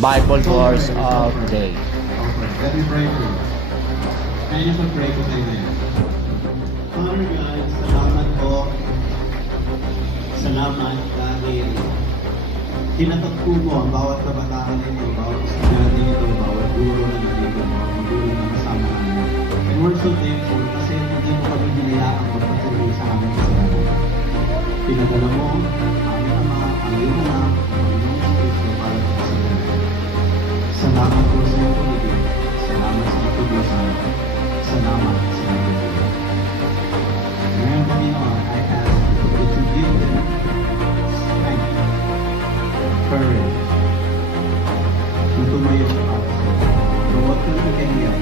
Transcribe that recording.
Bible verse of the day. Okay, let me pray for you. Can you pray ko sa inyo? Father God, salamat po. Salamat dahil tinatakbo mo ang bawat kabataan nito, bawat estudyante nito, bawat guro na nandito, bawat guro na kasama namin. And we're so thankful kasi hindi mo kami hinayaan magpatuloy sa amin sa buhay. Pinadala mo ang aming Ama, ang iyong anak, ang iyong Espiritu para sa kasalanan. Salamat po sa iyong pag-ibig. Salamat sa katubusan. Salamat sa pag-ibig. Ngayon, Panginoon, I ask you to give them strength, courage, na tumayo sa para sa iyo. Huwag kang ikahiyan